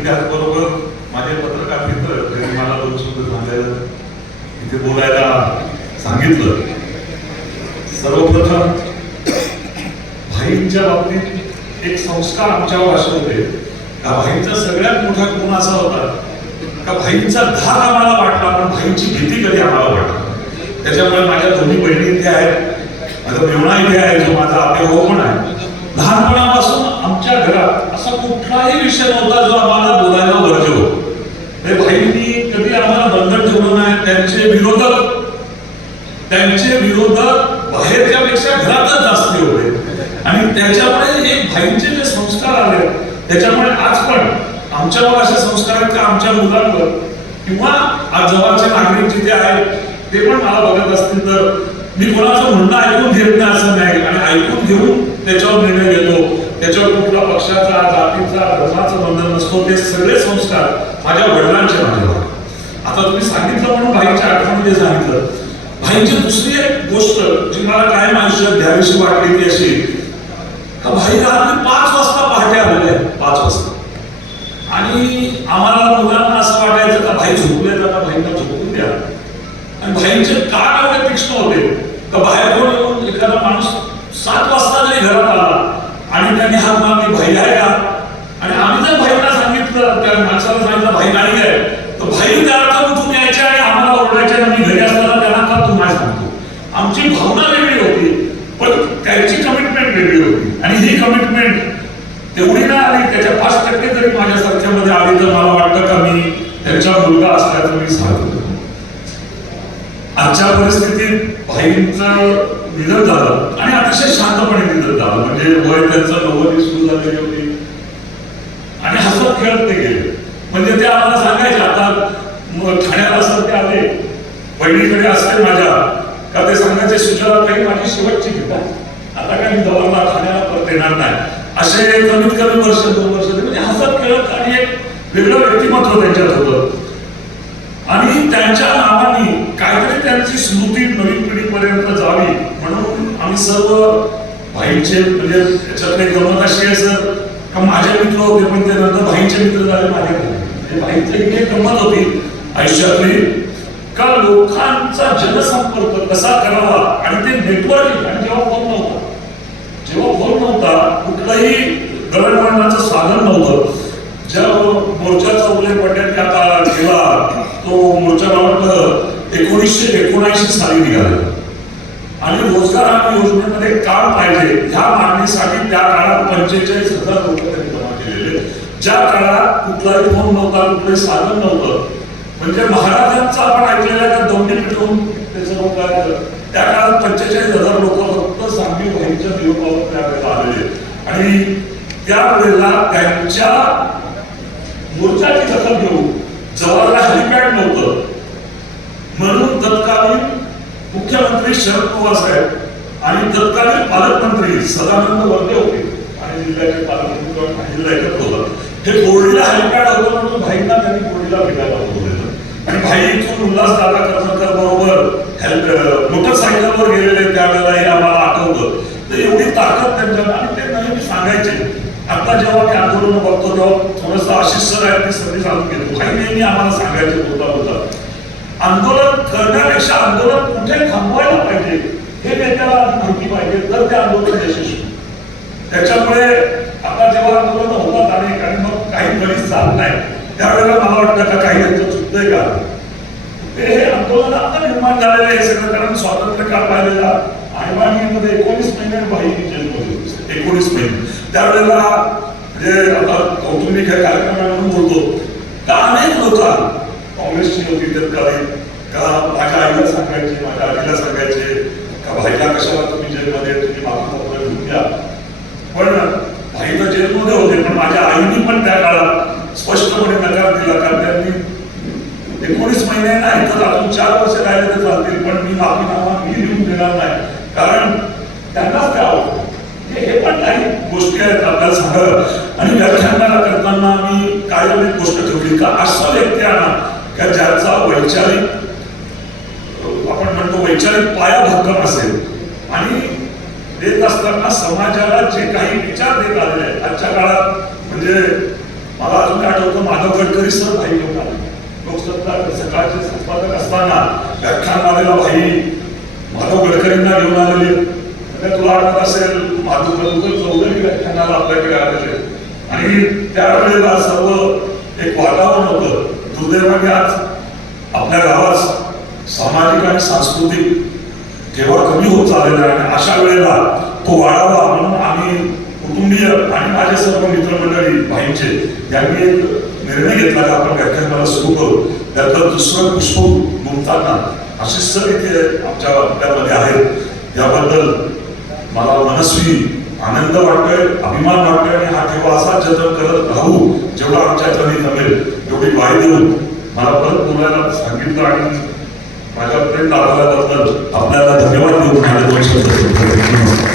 आणि त्याचबरोबर माझे पत्रकार मित्र त्यांनी मला दोन शब्द सांगायला इथे बोलायला सांगितलं सर्वप्रथम भाईंच्या बाबतीत एक संस्कार आमच्यावर असे होते. का भाईंचा सगळ्यात मोठा गुण असा होता का भाईंचा धाक आम्हाला वाटला पण भाईंची भीती कधी आम्हाला वाटली त्याच्यामुळे माझ्या दोन्ही बहिणी इथे आहेत माझा मेवणा इथे आहे जो माझा आपल्या भाऊ पण आहे. लहानपणापासून आमच्या घरात असा कुठलाही विषय नव्हता जो आम्हाला बोलायला वर्ज्य होतो. हे भाईंनी कधी आम्हाला बंधन ठेवलं नाही त्यांचे विरोधक त्यांचे विरोधक बाहेरच्या पेक्षा घरातच जास्त होते आणि त्याच्यामुळे हे भाईंचे जे संस्कार आले त्याच्यामुळे आज पण आमच्यावर असे संस्कार आहेत का आमच्या मुलांवर? किंवा आज जवळचे नागरिक जिथे आहेत ते पण मला बघत असतील तर मी कोणाचं म्हणणं ऐकून घेत नाही असं ऐकून घेऊन त्याच्यावर निर्णय घेतो. त्याच्यावर कुठला पक्षाचा जातीचा धर्माचं बंधन नसतो. ते सगळे संस्कार माझ्या वडिलांचे माझ्यावर आता तुम्ही सांगितलं म्हणून भाईच्या आठवणीमध्ये सांगितलं. भाईची दुसरी एक गोष्ट जी मला काय आयुष्यात घ्यावीशी वाटली ती अशी का भाई रात्री पाच वाजता पहाटे आलेले पाच वाजता. आणि आम्हाला मुलांना असं वाटायचं का भाई झोपले जाता भाईंना झोपून द्या. आणि भाईंचे कान एवढे तीक्ष्ण होते. का बाहेर कोण येऊन एखादा माणूस सात वाजता जरी घरात आला आणि त्याने हा मारली भाई आहे का आणि आम्ही जर भाईला सांगितलं त्या माणसाला सांगितलं भाई नाही आहे तर भाई दारात उठून यायचे आणि आम्हाला ओरडायचे आणि घरी असताना त्यांना का तू नाही सांगतो? आमची भावना वेगळी होती पण त्यांची कमिटमेंट वेगळी होती. आणि ही कमिटमेंट तेवढी नाही आली त्याच्या पाच टक्के जरी माझ्यासारख्यामध्ये आली तर मला वाटतं का मी त्यांच्या मुलगा असल्याचं मी सांगतो. आजच्या परिस्थितीत भाईंचं निधन झालं आणि अतिशय शांतपणे निधन झालं. म्हणजे वय त्यांचं नव्वदी सुरू झालेली होती. आणि हसत खेळत ते गेले. म्हणजे ते आम्हाला सांगायचे आता म- ठाण्याला असं ते आले. बहिणीकडे असते माझ्या. का ते सांगायचे सुजाला काही माझी शेवटची भेट आता काय मी जवळला ठाण्याला परत येणार नाही. असे कमीत कमी वर्ष दोन वर्ष म्हणजे हसत खेळत आणि एक वेगळं व्यक्तिमत्व त्यांच्यात होतं. आणि त्यांच्या नावाने काहीतरी त्यांची स्मृती नवीन पिढीपर्यंत जावी म्हणून आम्ही सर्व भाईंचे म्हणजे त्याच्यातले गमत अशी आहे सर का माझे मित्र होते पण ते नंतर भाईंचे मित्र झाले माझे. झाले. म्हणजे भाईंची एक होती. आयुष्यातली का लोकांचा जनसंपर्क कसा करावा आणि ते नेटवर्किंग आणि जेव्हा फोन नव्हता. जेव्हा फोन नव्हता कुठलंही दळणवळणाचं साधन नव्हतं. ज्या मोर्चाचा उल्लेख पडण्यात त्या काळात तो मोर्चा मला एकोणीसशे एकोणऐंशी साली निघाला. आणि रोजगार हमी योजनेमध्ये काम पाहिजे. ह्या मागणीसाठी त्या काळात पंचेचाळीस हजार लोक जमा केलेले. ज्या काळात कुठलाही फोन नव्हता कुठलंही साधन नव्हतं. म्हणजे महाराजांचं आपण ऐकलेलं त्या का दोंडी पिटवून त्याचं लोक काय त्या काळात पंचेचाळीस हजार लोक फक्त सांगली वाईच्या नियोगावर त्यावेळेला आलेले. आणि त्यावेळेला त्यांच्या मोर्चाची दखल घेऊन जवाहरलाल हेलिपॅड नव्हतं म्हणून तत्कालीन मुख्यमंत्री शरद पवार साहेब आणि तत्कालीन पालकमंत्री सदानंद वर्दे होते. आणि जिल्ह्याचे पालकमंत्री किंवा ठाणे जिल्हा एकत्र होता हे बोर्डीला हायकार्ड होतं म्हणून भाईंना त्यांनी बोर्डीला भेटायला बोलवलेलं आणि भाई इथून उल्हास दादा कर्मकर बरोबर हेल्प मोटरसायकलवर गेलेले त्यावेळेला हे आम्हाला आठवलं तर एवढी ताकद त्यांच्या आणि ते नेहमी सांगायचे. आता जेव्हा ते आंदोलन बघतो तेव्हा थोडस आशिष सर आहे ते सर्व सांगून घेतो. काही नेहमी आम्हाला सांगायचे बोलता बोलता. आंदोलन करण्यापेक्षा आंदोलन कुठे थांबवायला पाहिजे हे नेत्याला माहिती पाहिजे तर ते आंदोलन यशस्वी. त्याच्यामुळे आता जेव्हा आंदोलन होतात आणि मग काही बरीच चाल नाही त्यावेळेला मला वाटतं का काही यांचं चुकतंय का? ते हे आंदोलन आता निर्माण झालेलं आहे सगळं कारण स्वातंत्र्य काळ पाहिलेला आणीबाणीमध्ये एकोणीस महिने बाई एकोणीस महिने. त्यावेळेला म्हणजे आता कौटुंबिक हे कार्यक्रम म्हणून बोलतो. का अनेक लोक काँग्रेसची होती तत्कालीन का माझ्या आईला सांगायचे माझ्या आजीला सांगायचे का भाईला कशाला तुम्ही जेलमध्ये तुम्ही मागून घेऊन द्या पण भाई तर जेलमध्ये होते पण माझ्या आईने पण त्या काळात स्पष्टपणे नकार दिला कारण त्यांनी एकोणीस महिने नाही तर अजून चार वर्ष राहिले तर चालतील पण मी माफीनामा मी लिहून देणार नाही. कारण त्यांनाच ते आवडतं. हे पण काही गोष्टी आहेत आपल्याला सांगत आणि व्याख्यानाला करताना मी कायम एक गोष्ट ठेवली का असा व्यक्ती आणा का ज्याचा वैचारिक वैचारिक पाया भक्कम असेल. आणि देत असताना समाजाला जे काही विचार देत आलेले आहेत आजच्या काळात म्हणजे मला अजून आठवतं माधव गडकरी सर भाई लोक आले लोकसत्ता सकाळचे संपादक असताना व्याख्यानमालेला भाई माधव गडकरींना घेऊन आलेले म्हणजे तुला आठवत असेल माधव गडकर चौधरी व्याख्यानाला आपल्याकडे आलेले आणि त्यावेळेला सर्व एक वातावरण होतं. दुर्दैवाने आज आपल्या गावात सामाजिक आणि सांस्कृतिक केवळ कमी होत चाललेला आहे. आणि अशा वेळेला तो वाढावा म्हणून आम्ही कुटुंबीय आणि माझे सर्व मित्रमंडळी भाईंचे यांनी एक निर्णय घेतला की आपण व्याख्यानमाला सुरू करू. त्यातलं दुसरं पुष्प गुंतताना असे सर इथे आमच्या आपल्यामध्ये आहेत. याबद्दल मला मनस्वी आनंद वाटतोय अभिमान वाटतोय आणि हा ठेवा असा जतन करत राहू जेवढा आमच्या हाताने जमेल एवढी वाई देऊन मला परत बोलायला सांगितलं आणि माझ्यापर्यंत आल्याबद्दल आपल्याला धन्यवाद देऊन माझे